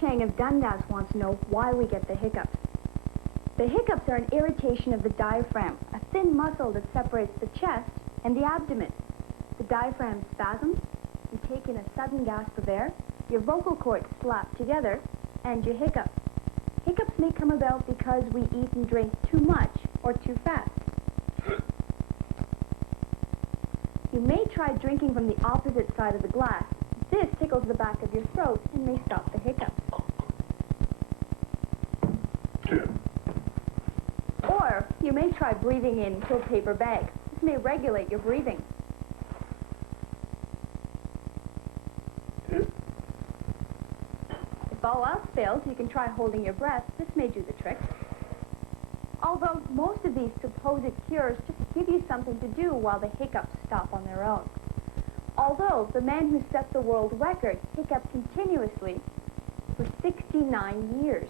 Chang of Dundas wants to know why we get the hiccups. The hiccups are an irritation of the diaphragm, a thin muscle that separates the chest and the abdomen. The diaphragm spasms, you take in a sudden gasp of air, your vocal cords slap together, and you hiccup. Hiccups may come about because we eat and drink too much or too fast. You may try drinking from the opposite side of the glass. This tickles the back of your throat and may stop the hiccups. Or you may try breathing into a paper bag. This may regulate your breathing. If all else fails, you can try holding your breath. This may do the trick. Although most of these supposed cures just give you something to do while the hiccups stop on their own. Although the man who set the world record hiccuped continuously for 69 years.